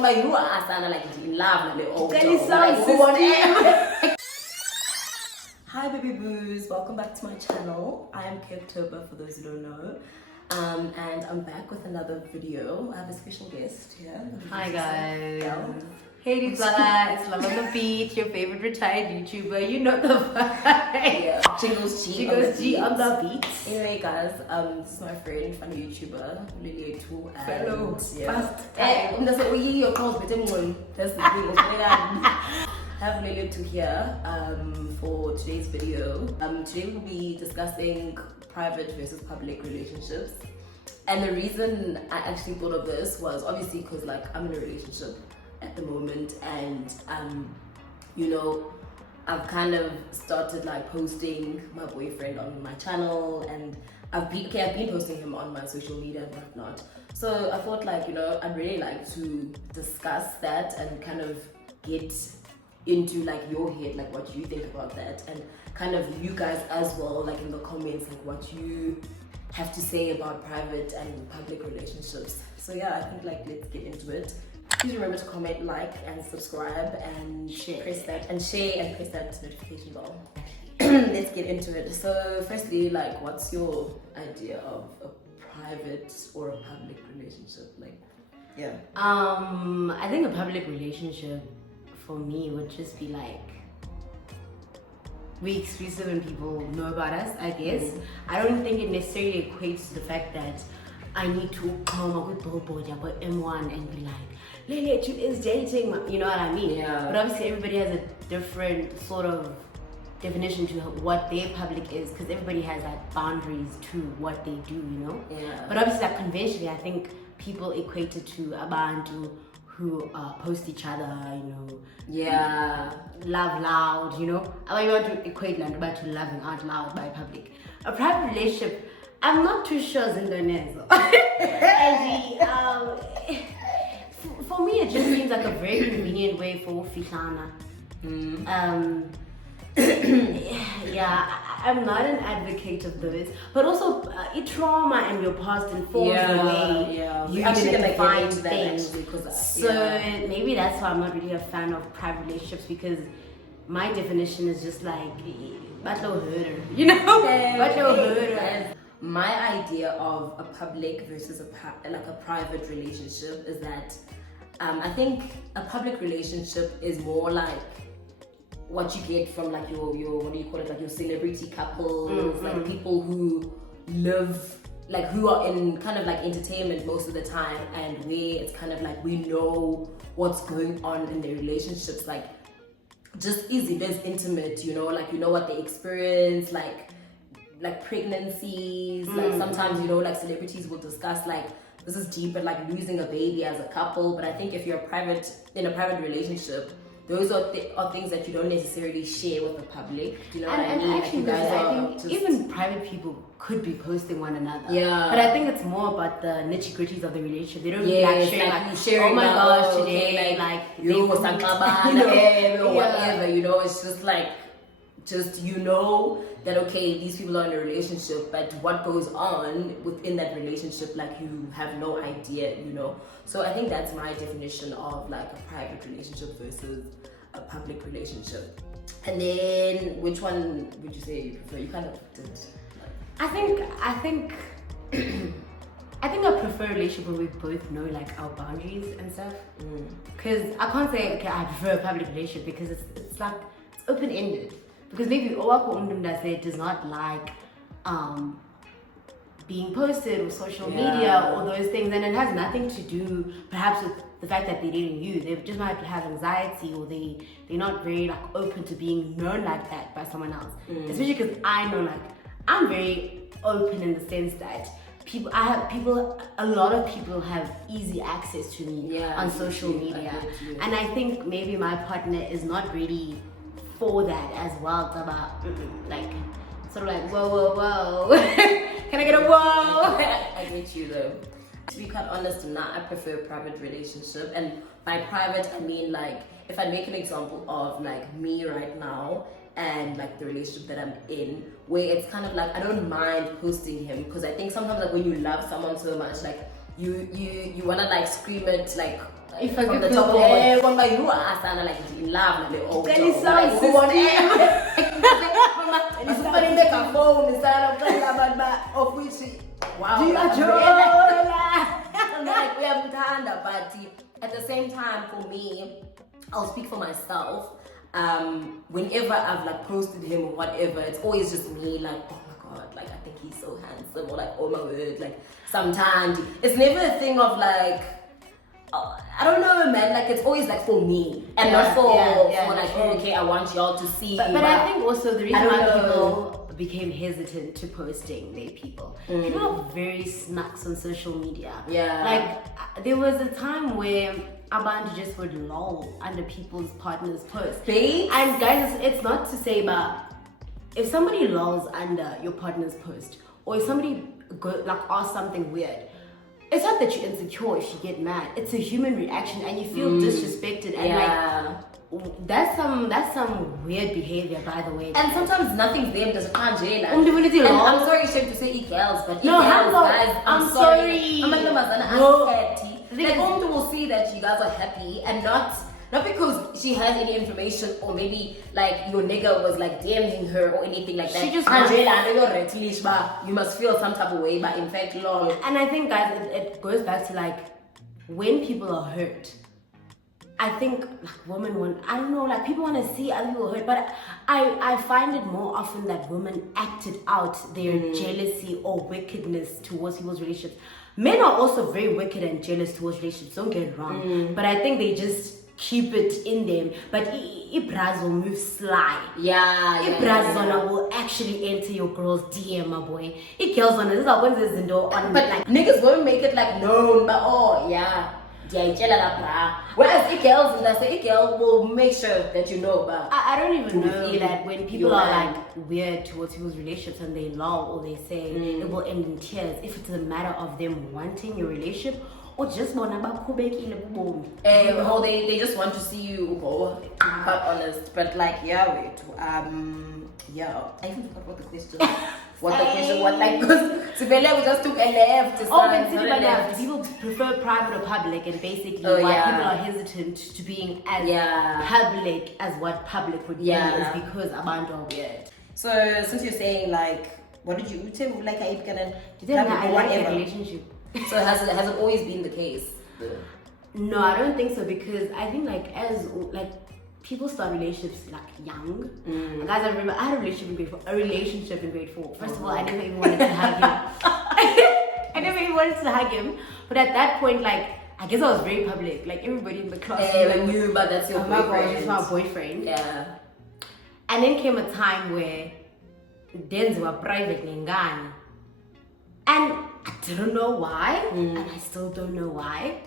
Like you are asana like in love Hi baby boos, welcome back to my channel. I am October for those who don't know. And I'm back with another video. I have a special guest here. Hi guys. Hey Lizala, it's Love on the Beat, your favorite retired YouTuber. You know the vibe. Yeah. Jingles G on the beat. Anyway guys, this is my friend, funny YouTuber, Lelethu. Fellow fast time. That's what we your calls, but that's the thing. I have Lelethu here for today's video. Today we'll be discussing private versus public relationships. And the reason I actually thought of this was obviously because like I'm in a relationship at the moment, and you know, I've kind of started like posting my boyfriend on my channel, and I've been posting him on my social media and whatnot. So I thought like, you know, I'd really like to discuss that and kind of get into like your head, like what you think about that, and kind of you guys as well, like in the comments, like what you have to say about private and public relationships. So yeah, I think like let's get into it. Please remember to comment, like, and subscribe, and press that notification bell. Let's get into it. So firstly, like, what's your idea of a private or a public relationship? Like, yeah. I think a public relationship for me would just be like we exclusive and people know about us, I guess. I don't think it necessarily equates to the fact that I need to come up with M1 and be like, Lelethu is dating, you know what I mean? Yeah. But obviously everybody has a different sort of definition to what their public is, because everybody has like boundaries to what they do, you know? Yeah. But obviously like conventionally, I think people equate it to abantu who post each other, you know? Yeah. Love loud, you know? I want to equate land about to loving out loud by public. A private relationship, I'm not too sure Zindonezo. For me, it just seems like a very convenient way for Fihlana. Yeah, I'm not an advocate of those, but also trauma and your past informs the way you define things. Maybe that's why I'm not really a fan of private relationships, because my definition is just like battle herder, you know? Battle herder. My idea of a public versus a private relationship is that I think a public relationship is more like what you get from like your what do you call it, like your celebrity couples, like people who live like who are in kind of like entertainment most of the time, and where it's kind of like we know what's going on in their relationships, like just easy, there's intimate, you know, like you know what they experience, like pregnancies, like sometimes, you know, like celebrities will discuss like this is deep, and like losing a baby as a couple. But I think if you're in a private relationship, those are things that you don't necessarily share with the public. You know what I mean? Actually, I think even private people could be posting one another. Yeah. But I think it's more about the nitty gritties of the relationship. They don't sharing oh my gosh, today, okay, like you or whatever, you know, it's just like, you know that okay, these people are in a relationship, but what goes on within that relationship, like you have no idea, you know. So I think that's my definition of like a private relationship versus a public relationship. And then which one would you say you prefer? You kind of did. I think I prefer a relationship where we both know like our boundaries and stuff. Because I can't say okay, I prefer a public relationship, because it's like it's open-ended. Because maybe Owako Umdum does not like being posted or social media or those things, and it has nothing to do perhaps with the fact that they're dating you. They just might have anxiety, or they're not very like open to being known like that by someone else. Especially because I know like I'm very open in the sense that a lot of people have easy access to me on social media, and I think maybe my partner is not really for that as well. About like sort of like whoa can I get a whoa? I get you though. To be quite honest, I prefer a private relationship, and by private I mean like if I make an example of like me right now and like the relationship that I'm in, where it's kind of like I don't mind posting him, because I think sometimes like when you love someone so much, like you wanna like scream it like If I from could the top of Google the head, like you are asana like in love, like oh, That is so like who want Somebody make a phone instead of like of which wow. Do you like, enjoy? I'm like we have Butanda, but at the same time, for me, I'll speak for myself. Whenever I've like posted him or whatever, it's always just me like, oh my god, like I think he's so handsome, or like, oh my word, like sometimes it's never a thing of like, I don't know, man, like it's always like for me and not for like, oh, okay, I want y'all to see. But I think also the reason why know. people became hesitant to posting their people. People are very snacks on social media. Yeah. Like there was a time where Abantu just would lol under people's partners' posts. See? And guys, it's not to say, but if somebody lols under your partner's post, or if somebody asks something weird, it's not that you're insecure if you get mad. It's a human reaction, and you feel disrespected, and like that's some weird behavior, by the way. And sometimes nothing's them doesn't can't jail. And I'm sorry, shame to say girls, but no, girls, guys, I'm sorry. Like Omdu will see that you guys are happy, and not because she has any information, or maybe like your nigga was like DMing her or anything like that. She just you must feel some type of way, but in fact, long. And I think, guys, it goes back to like when people are hurt. I think like women want, I don't know, like people want to see other people hurt, but I find it more often that women acted out their jealousy or wickedness towards people's relationships. Men are also very wicked and jealous towards relationships, don't get it wrong. But I think they just keep it in them. But Ibraz will move sly. Ibraz will actually enter your girl's DM, my boy. It kills on this. But like niggas won't make it like known, but oh yeah. Whereas it girl will make sure that you know about. I don't even know that when people are like weird towards people's relationships and they love or they say it will end in tears, if it's a matter of them wanting your relationship or just or they just want to see you go, quite honest. But like I even forgot what the question what the question was like, because Sibele we just took a left to start. People prefer private or public, and basically why people are hesitant to being as public as what public would be is because Abantu are weird. So since you're saying like, what did you say, like I gonna whatever relationship? So has it always been the case? No, I don't think so, because I think like as like people start relationships like young. Guys, I remember I had a relationship in grade 4. First of all, I never even wanted to hug him. But at that point, like I guess I was very public. Like everybody in the class knew, but that's your boyfriend. It's my boyfriend. Yeah. And then came a time where Denzel were private Nengani. And I don't know why, and I still don't know why.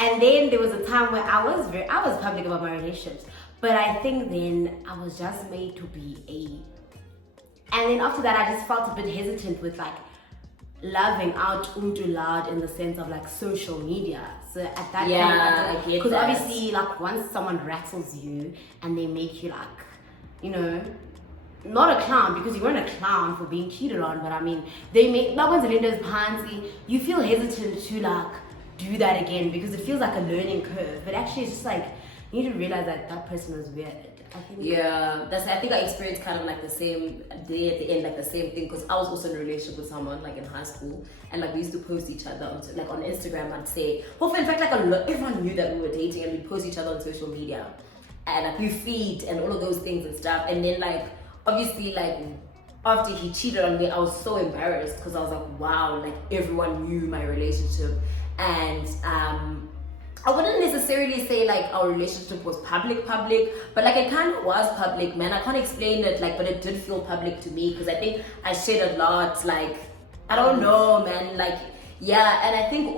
And then there was a time where I was public about my relationships, but I think then I was just made to be and then after that I just felt a bit hesitant with like loving out loud in the sense of like social media. So at that point, because obviously like once someone rattles you and they make you like, you know, not a clown, because you weren't a clown for being cheated on, but I mean they make that one's Linda's pansy, you feel hesitant to like do that again because it feels like a learning curve, but actually it's just like you need to realize that person was weird. I think I think I experienced kind of like the same day at the end, like the same thing, because I was also in a relationship with someone like in high school, and like we used to post each other on, like on Instagram. I'd say, in fact, like everyone knew that we were dating, and we post each other on social media, and like we feed and all of those things and stuff. And then like obviously like after he cheated on me, I was so embarrassed because I was like, wow, like everyone knew my relationship. And I wouldn't necessarily say like our relationship was public, but like it kind of was public, man. I can't explain it, like, but it did feel public to me because I think I shared a lot, like, I don't know, man, like, yeah. And I think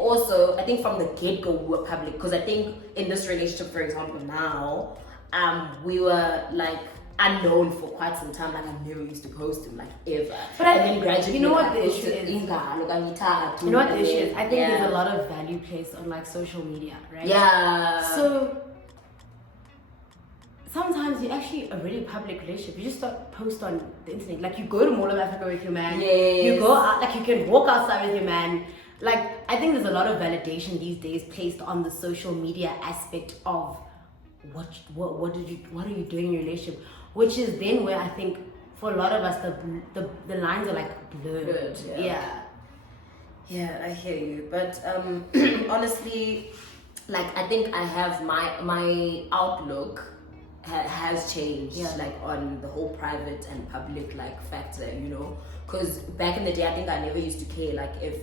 from the get-go we were public, because I think in this relationship, for example, now, we were like unknown for quite some time. Like I never used to post him, like ever. But then gradually, you know what the issue is? You know what the issue is? I think there's a lot of value placed on like social media, right? Yeah. So sometimes you're actually a really public relationship. You just start post on the internet. Like you go to Mall of Africa with your man. Yes. You go out, like you can walk outside with your man. like, I think there's a lot of validation these days placed on the social media aspect of what are you doing in your relationship, which is then where I think for a lot of us the lines are like blurred. Yeah, I hear you, but honestly, like, I think I have my outlook has changed, like, on the whole private and public, like, factor, you know, because back in the day I think I never used to care, like, if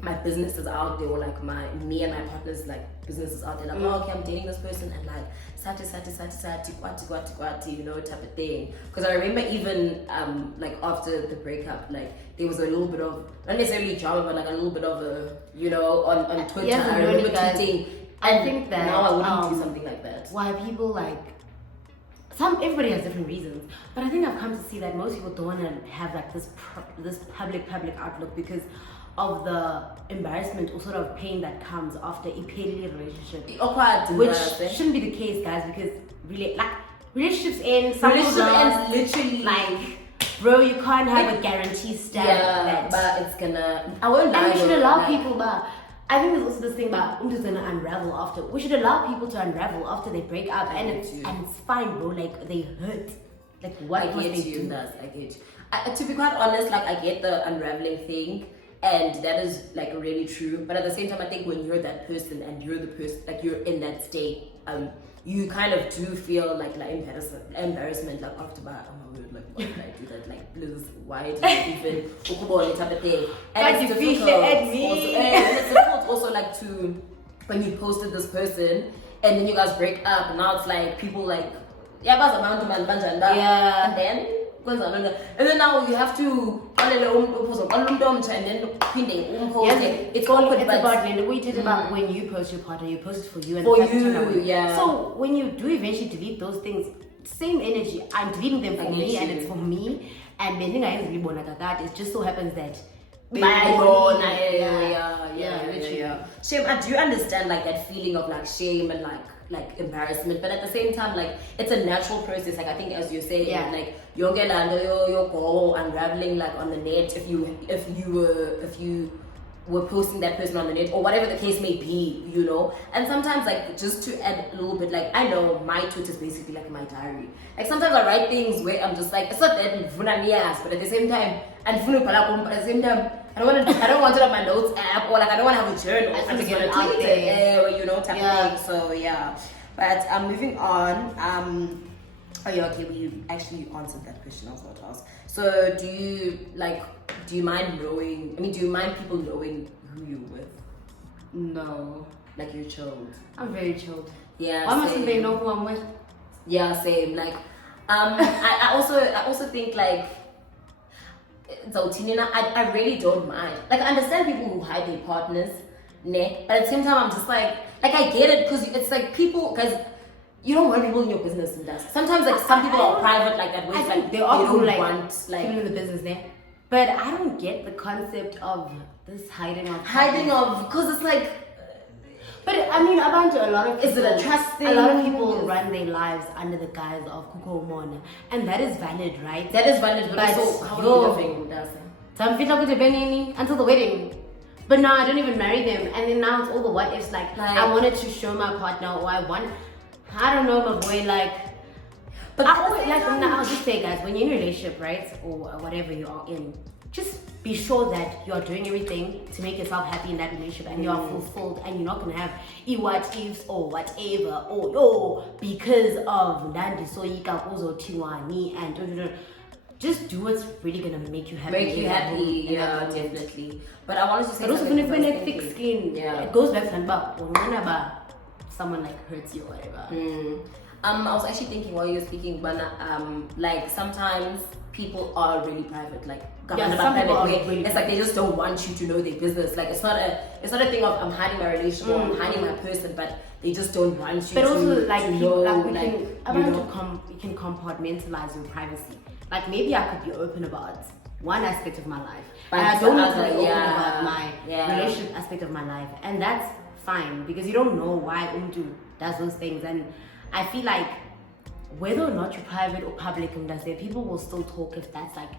my business is out there, or like me and my partner's like business is out there, like, oh, okay, I'm dating this person, and like sati, kwati, you know, type of thing. Because I remember even like after the breakup, like there was a little bit of, not necessarily drama, but like a little bit of a, you know, on Twitter. Yes, I remember tweeting. I think that now I wouldn't do something like that. Why people like everybody has different reasons, but I think I've come to see that most people don't want to have like this public outlook because of the embarrassment or sort of pain that comes after a painful relationship, which shouldn't be the case, guys, because really, like, relationships end, literally, like, bro, you can't have a guarantee stamp. Yeah, but it's gonna, I won't lie, and we should allow people, but I think there's also this thing about who's gonna unravel after. We should allow people to unravel after they break up, and it's fine, bro. Like, they hurt. Like, what must they do? I get you. To be quite honest, like, I get the unraveling thing, and that is like really true. But at the same time, I think when you're that person and you're the person, like, you're in that state, you kind of do feel like embarrassment, like, after that. Oh my word, like, why did I do that? Like, please, why did I even ukubone type of thing? And it's difficult also like to, when you posted this person and then you guys break up, and now it's like people like, and then now you have to and then it's awkward. It's about we did about when you post your partner, you post it for you and for you, So when you do eventually delete those things, same energy. I'm deleting them for me, and it's for me. And then I really born like that. It just so happens that shame. I do understand like that feeling of like shame and like embarrassment, but at the same time, like, it's a natural process. Like, I think, as you're saying, like, you'll get under your goal unraveling, like, on the net, if you were posting that person on the net, or whatever the case may be, you know. And sometimes, like, just to add a little bit, like, I know my Twitter is basically like my diary. Like, sometimes I write things where I'm just like, it's not that but at the same time, but at the same time, I don't want it on my notes app, or like I don't want to have a journal. I just want to tweet it, you know, type of thing. So yeah, but moving on. Oh yeah, okay. We actually answered that question I was about to ask. So do you mind knowing? I mean, do you mind people knowing who you're with? No. Like, you're chilled. I'm very chilled. Yeah. Why mustn't they know who I'm with? Yeah, same. Like, I also think like. I really don't mind. Like, I understand people who hide their partners, but at the same time, I'm just like I get it, because it's like people, because you don't want people in your business and that. Sometimes, like, some people are private like that, where like they don't want like people in the business there. But I don't get the concept of this hiding of, because it's like. But I mean, a lot of people, is it a trust thing? A lot of people run their lives under the guise of kukomona, and that is valid, right? That is valid, but also how are you living? Some fit up with the until the wedding, but now I don't even marry them, and then now it's all the what ifs. Like I wanted to show my partner, or I don't know, my boy, like. But I'll just say, guys, when you're in a relationship, right, or whatever you are in, just be sure that you are doing everything to make yourself happy in that relationship, and you are fulfilled, and you're not gonna have what ifs or whatever, or because of Nandi Soyika Kozo Tiwani and just do what's really gonna make you happy. Yeah, definitely. But I wanted to say, but also when it's thick skin, it goes back to someone like hurts you or whatever. I was actually thinking while you were speaking, but like, sometimes people are really private, like some people are really it's like they just don't want you to know their business. Like, it's not a thing of I'm hiding my relationship or I'm hiding my person, but they just don't want you but to also like to people, know, you can compartmentalize your privacy. Like, maybe I could be open about one aspect of my life, and I don't need to be open about my relationship aspect of my life, and that's fine, because you don't know why Umtu does those things. And I feel like whether or not you're private or public, people will still talk if that's like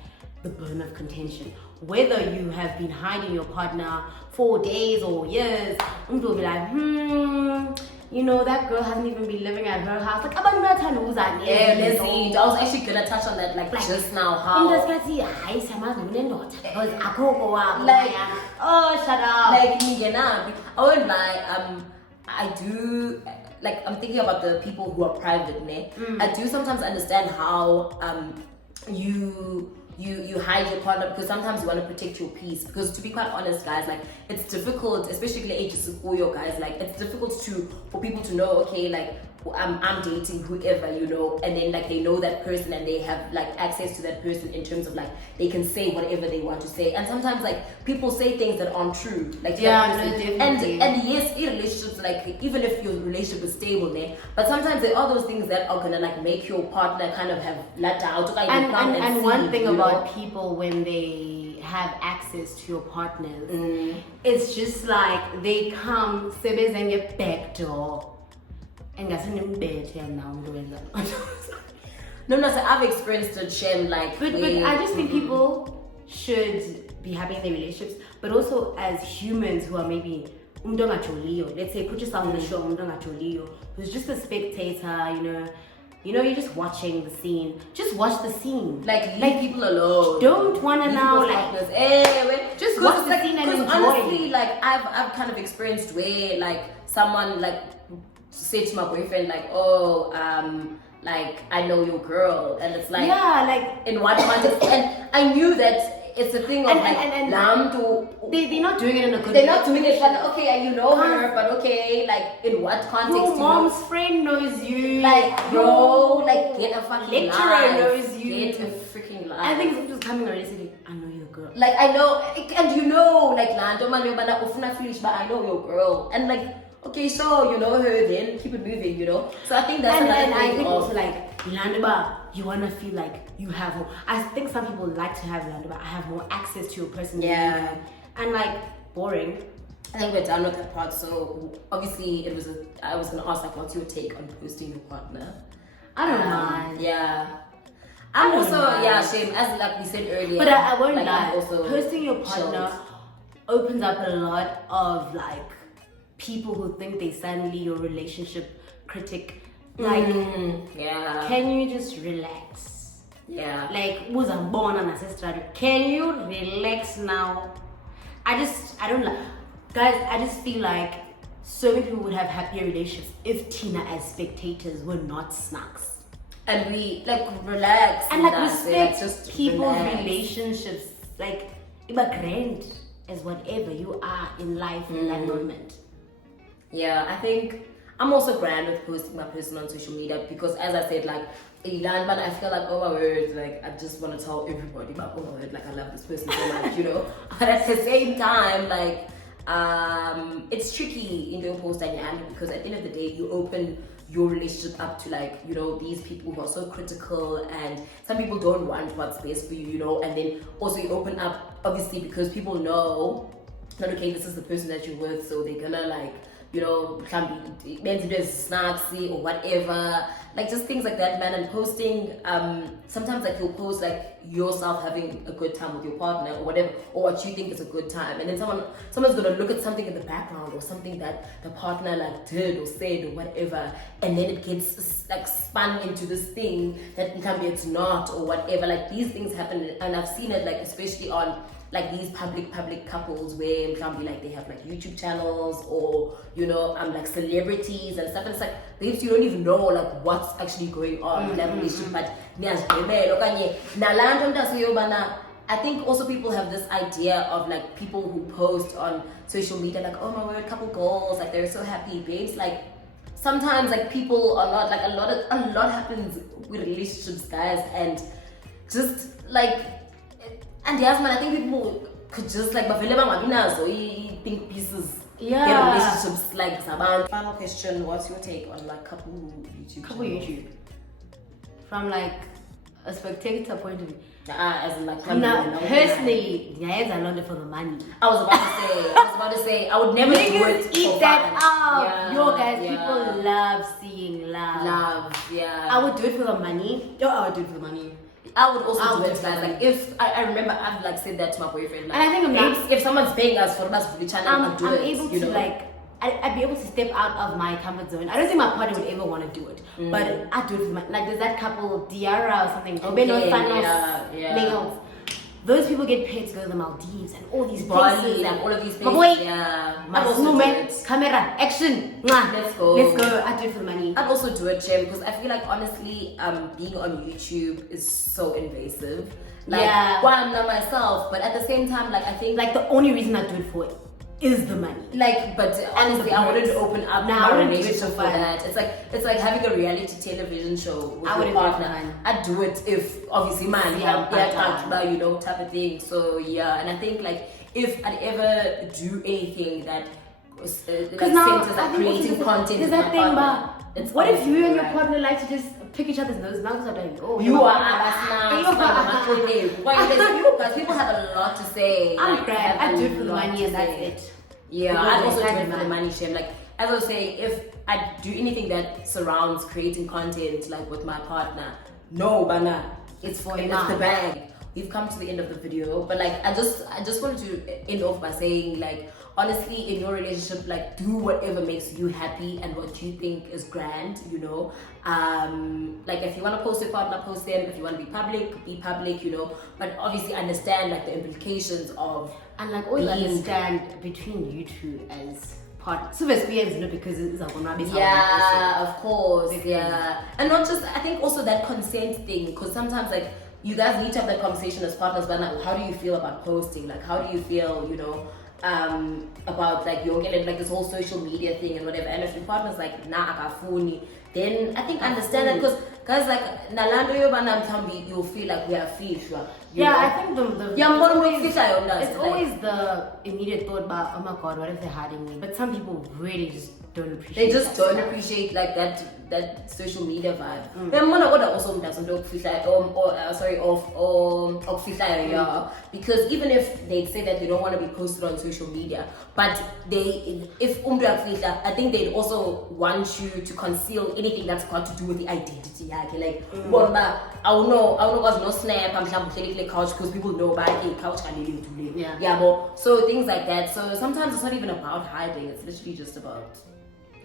the bone of contention. Whether you have been hiding your partner for days or years, umuntu will be like, you know, that girl hasn't even been living at her house. Like, yeah, let's see. I was actually gonna touch on that, like just now. How? Like, oh, shut up. Like, I won't lie. I do. Like, I'm thinking about the people who are private, ne? I do sometimes understand how you hide your partner because sometimes you want to protect your peace. Because to be quite honest, guys, like it's difficult, especially ages for your guys. Like it's difficult for people to know, okay, like I'm dating whoever, you know, and then like they know that person and they have like access to that person in terms of like they can say whatever they want to say. And sometimes like people say things that aren't true, like and yes, in relationships, like even if your relationship is stable, ne, but sometimes there are those things that are gonna like make your partner kind of have let out. And one thing about people when they have access to your partners, it's just like they come sebezenge back door. No, so I've experienced a shame, like but I just think people should be happy in their relationships, but also as humans who are maybe let's say put yourself in the show who's just a spectator, you know, you're just watching the scene. Just watch the scene. Like people alone. Don't wanna now like just watch the scene and enjoy. Honestly, like I've kind of experienced where like someone like say to my boyfriend like, oh, like I know your girl, and it's like, yeah, like in what context? And I knew that it's a thing of they're not doing it in a good. They're not doing it, but okay, you know her, but okay, like in what context? Your mom's friend knows you, like bro, like get a fucking lecturer knows you, get a freaking life. I think it's just coming already saying, I know your girl. Like I know, and you know, like Lando man, but I know your girl, and like. Okay, so you know her, then keep it moving, you know. So I think that's another thing. I think also like Landaba, you wanna feel like you have more. I think some people like to have Landaba. I have more access to your person. Yeah. And like boring. I think we're done with that part. So obviously I was gonna ask like, what's your take on posting your partner? I don't mind. Yeah. I'm also shame as like we said earlier. But I won't lie. Also posting your partner opens up a lot of like people who think they suddenly your relationship critic. Like, can you just relax? Yeah. Like, was I born on a sister? Can you relax now? I don't like, guys. I just feel like so many people would have happier relationships if Tina as spectators were not snacks. And we like relax and like respect just people's relationships. Like, iba grand as whatever you are in life in that moment. Yeah, I think I'm also grand with posting my person on social media because, as I said, like, but I feel like, oh my word, like, I just want to tell everybody about, oh my word, like, I love this person so much, you know? But at the same time, like, it's tricky in doing post dynamic because at the end of the day, you open your relationship up to like, you know, these people who are so critical and some people don't want what's best for you, you know? And then also you open up, obviously, because people know that, okay, this is the person that you're with, so they're gonna like, you know, can be snacksy or whatever, like just things like that, man. And posting, sometimes like you'll post like yourself having a good time with your partner or whatever, or what you think is a good time, and then someone's gonna look at something in the background or something that the partner like did or said or whatever, and then it gets like spun into this thing that maybe it's not or whatever. Like these things happen, and I've seen it like especially on like these public couples where it can be like they have like YouTube channels or, you know, like celebrities and stuff, and it's like babes, you don't even know like what's actually going on in that relationship. But I think also people have this idea of like people who post on social media like, oh my word, couple goals, like they're so happy, babes. Like sometimes like people are not, like a lot happens with relationships, guys, and just like, and yes, man, I think people could just like think pieces. Yeah. Their relationships like Saban. Final question: what's your take on like couple YouTube? From like a spectator point of view. As in like now, personally, I learned it for the money. I was about to say, I would never do it. Eat that up. Yeah, yo, guys, people love seeing love. Love, yeah. I would do it for the money. I would do it for the money. I would also I'll do do it, it guys. for Like if I remember, I've like said that to my boyfriend. Like, And I think if someone's paying us for us to be channel, I'll do I'm it. able you to know? like. I'd be able to step out of my comfort zone. I don't think my partner would ever want to do it, but I do it for my, like there's that couple Diara or something. Okay, Thanos, yeah. Legos. Those people get paid to go to the Maldives and all these Bali places and all of these My places. boy, Yeah, my I'd also do snowman, it. camera, action. Mwah. Let's go. Let's go. I do it for the money. I'd also do it, Jim, because I feel like honestly, being on YouTube is so invasive. Like, Yeah. well, I'm not myself, but at the same time, like I think, Like the only reason I do it for it is the money. like, but honestly, I wouldn't open up Nah, I my wouldn't do it relationship for for fun. that. It's like having a reality television show with I your wouldn't do it for partner. fun. I'd do it if obviously man, Yeah, you know, type of thing. So yeah, and I think like if I'd ever do anything that Because like, now centers I like think also creating content there's with that my thing partner, about it's what if obviously you and your right. partner like to just pick each other's nose? Now are like, oh, You you're are Why you guys, people have a lot to say. I'm like, glad. have I do a it for the lot money to and that's say. it. Yeah, Because I'd also they do had it for the demand. money shame. Like as I was saying, if I do anything that surrounds creating content like with my partner, no, bana, It's for it's your the mom. bag. We've come to the end of the video, but like I just wanted to end off by saying like honestly in your relationship like do whatever makes you happy and what you think is grand, you know. Like if you want to post your partner, post them. If you want to be public, you know. But obviously understand like the implications of And like always being- understand between you two as partners. So experience, you know, because it's a yeah, of course, Because- yeah, and not just I think also that consent thing, because sometimes like you guys need to have that conversation as partners. But like, how do you feel about posting? Like, how do you feel, you know, about like you're getting like this whole social media thing and whatever? And if your partner's like nah, akafuni, then I think understand that because guys like nalando yobana mthambi, you'll feel like we are fish. Yeah, I think the Yeah, it's more always- fish I understand. it's always the immediate thought about, oh my god, what if they're hiding me? But some people really just don't appreciate they just that don't stuff. appreciate like that social media vibe. Then mona koda also mntu okufihla okufihlayo, yeah. Because even if they say that they don't want to be posted on social media, but if umntu yakufihla, I think they'd also want you to conceal anything that's got to do with the identity yakhe. Like bona awunokwazi no snap mhlawumbe uhleli kule couch because people know about it couch kaneli mdule. Yeah. Yeah, so things like that. So sometimes it's not even about hiding, it's literally just about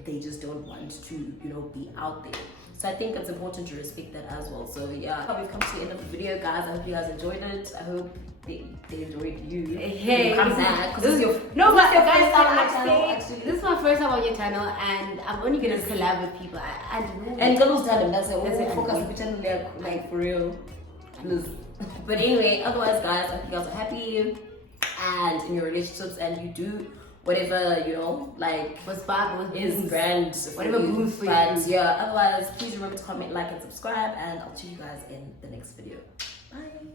they just don't want to, you know, be out there. So I think it's important to respect that as well. So yeah, we've come to the end of the video, guys. I hope you guys enjoyed it. I hope they enjoyed you. Hey, come this is- back. 'cause this this is is your No, but your guys, first time on my I'm channel, actually, this is my first time on your channel, and I'm only gonna collab with people. I don't know. And girls tell them that's it. That's it. Focus on the channel like for real. Please. But anyway, otherwise, guys, I hope you guys are happy and in your relationships, and you do whatever, you know, like What's bad, what's is booms. grand for Whatever you. booms for But you. yeah, otherwise please remember to comment, like and subscribe, and I'll see you guys in the next video. Bye.